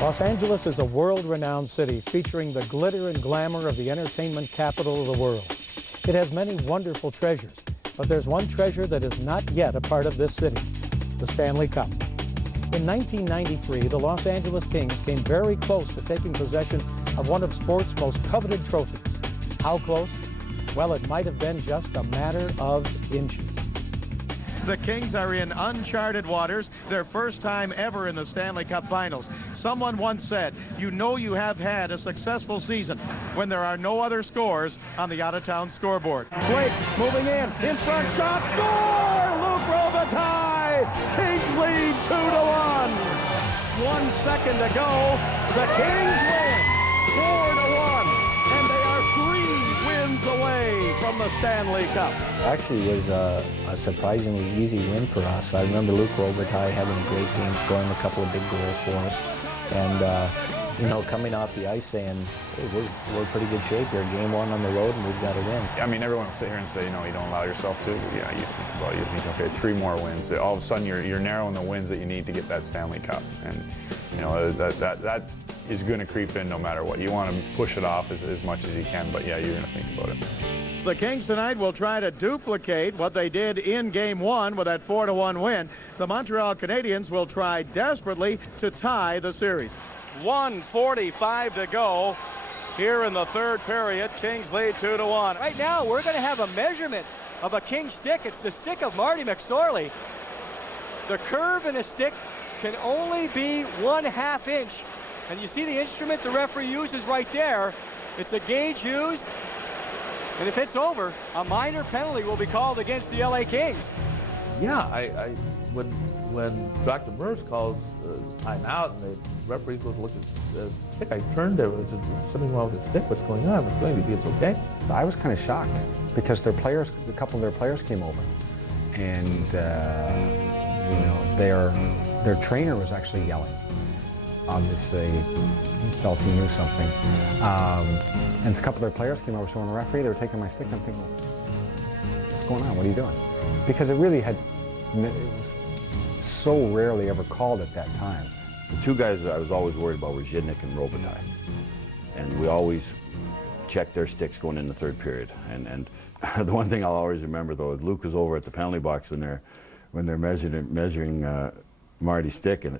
Los Angeles is a world-renowned city featuring the glitter and glamour of the entertainment capital of the world. It has many wonderful treasures, but there's one treasure that is not yet a part of this city, the Stanley Cup. In 1993, the Los Angeles Kings came very close to taking possession of one of sport's most coveted trophies. How close? Well, it might have been just a matter of inches. The Kings are in uncharted waters, their first time ever in the Stanley Cup Finals. Someone once said, you know you have had a successful season when there are no other scores on the out-of-town scoreboard. Blake moving in front, shot, score! Luc Robitaille! Kings lead 2-1. 1 second to go. The Kings win 4-1, and they are 3 wins away from the Stanley Cup. Actually, it was a surprisingly easy win for us. I remember Luc Robitaille having a great game, scoring a couple of big goals for us. And, you know, coming off the ice saying, hey, we're in pretty good shape here. Game 1 on the road, and we've got it in. I mean, everyone will sit here and say, you know, you don't allow yourself to. Yeah, you think, okay, 3 more wins. All of a sudden, you're narrowing the wins that you need to get that Stanley Cup. And, you know, that is going to creep in no matter what. You want to push it off as much as you can, but, yeah, you're going to think about it. The Kings tonight will try to duplicate what they did in Game 1 with that 4-1 win. The Montreal Canadiens will try desperately to tie the series. 1:45 to go here in the third period. Kings lead 2-1. Right now, we're going to have a measurement of a King stick. It's the stick of Marty McSorley. The curve in a stick can only be 1/2 inch. And you see the instrument the referee uses right there. It's a gauge used. And if it's over, a minor penalty will be called against the LA Kings. Yeah, when Dr. Merce calls timeout and the referee goes to look at the stick, I turned there. Was something wrong with the stick? What's going on? What's going to be? It's okay. I was kind of shocked because a couple of their players came over, and you know, their trainer was actually yelling. Obviously, he felt he knew something. And a couple of their players came over, so when the referee, they were taking my stick, I'm thinking, what's going on? What are you doing? Because it really it was so rarely ever called at that time. The 2 guys that I was always worried about were Zhidnik and Robitaille. And we always checked their sticks going in the third period. And the one thing I'll always remember, though, is Luc was over at the penalty box when they're measuring Marty's stick, and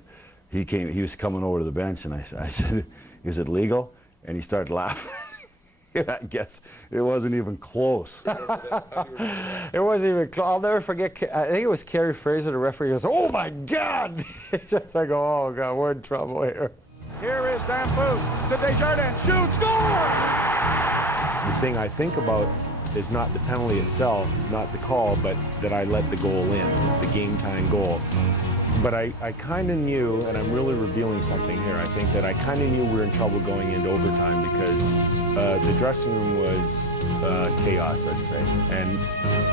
he was coming over to the bench, and I said, is it legal? And he started laughing. I guess it wasn't even close. It wasn't even close. I'll never forget, I think it was Kerry Fraser, the referee, goes, oh my God! It's just like, oh God, we're in trouble here. Here is Damphousse to Desjardins, shoots, score! The thing I think about is not the penalty itself, not the call, but that I let the goal in, the game-tying goal. But I kind of knew, and I'm really revealing something here, I think that I kind of knew we were in trouble going into overtime because the dressing room was chaos, I'd say. And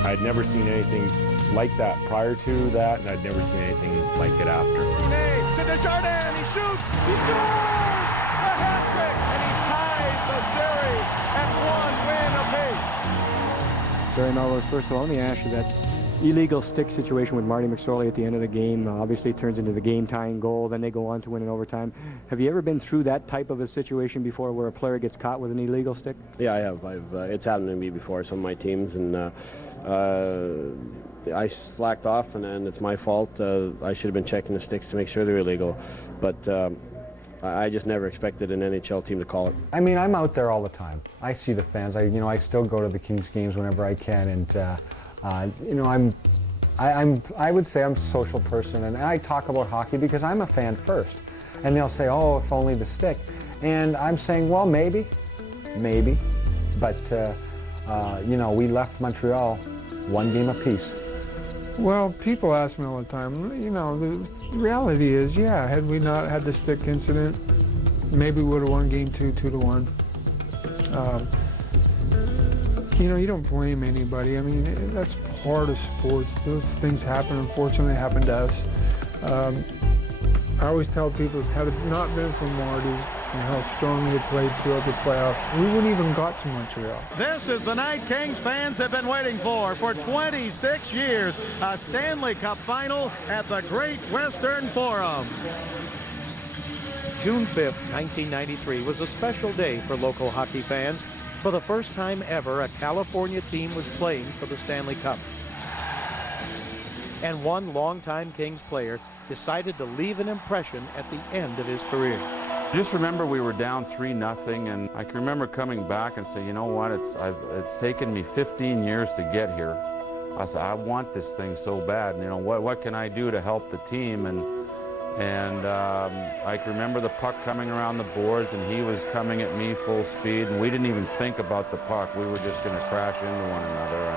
I'd never seen anything like that prior to that, and I'd never seen anything like it after. To Desjardins, he shoots, he scores! A hat-trick, and he ties the series at 1 win apiece. Barry Melrose, first of all, let me ask you that illegal stick situation with Marty McSorley at the end of the game obviously turns into the game-tying goal, then they go on to win in overtime. Have you ever been through that type of a situation before where a player gets caught with an illegal stick? Yeah, I have. It's happened to me before, some of my teams, and I slacked off, and it's my fault. I should have been checking the sticks to make sure they're illegal, but I just never expected an NHL team to call it. I mean, I'm out there all the time. I see the fans. I still go to the Kings games whenever I can, and you know, I would say I'm a social person, and I talk about hockey because I'm a fan first. And they'll say, oh, if only the stick. And I'm saying, well, maybe. But, you know, we left Montreal 1 game apiece. Well, people ask me all the time, you know, the reality is, yeah, had we not had the stick incident, maybe we would have won game 2, 2-1. You know, you don't blame anybody. I mean, that's part of sports. Those things happen. Unfortunately, it happened to us. I always tell people, had it not been for Marty and how strongly he played throughout the playoffs, we wouldn't even got to Montreal. This is the night Kings fans have been waiting for 26 years. A Stanley Cup final at the Great Western Forum. June 5th, 1993 was a special day for local hockey fans. For the first time ever, a California team was playing for the Stanley Cup. And one longtime Kings player decided to leave an impression at the end of his career. Just remember we were down 3-0, and I can remember coming back and saying, you know what, it's taken me 15 years to get here. I said, I want this thing so bad, and you know, what can I do to help the team? And I can remember the puck coming around the boards, and he was coming at me full speed, and we didn't even think about the puck. We were just going to crash into one another,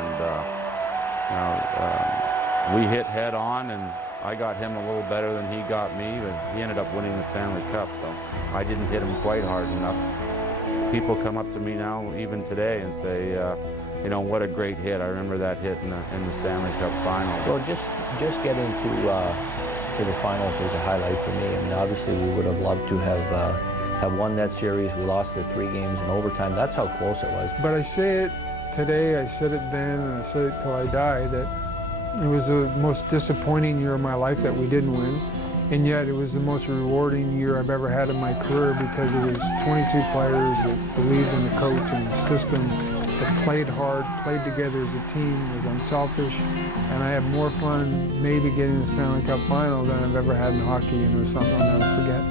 and we hit head on, and I got him a little better than he got me, but he ended up winning the Stanley Cup, so I didn't hit him quite hard enough. People come up to me now, even today, and say, you know, what a great hit. I remember that hit in the Stanley Cup final. Well, just getting to the finals was a highlight for me. I mean, obviously we would have loved to have won that series. We lost the 3 games in overtime. That's how close it was. But I say it today, I said it then, and I say it till I die, that it was the most disappointing year of my life that we didn't win, and yet it was the most rewarding year I've ever had in my career, because it was 22 players that believed in the coach and the system, that played hard, played together as a team, was unselfish, and I had more fun maybe getting the Stanley Cup final than I've ever had in hockey, and it was something I'll never forget.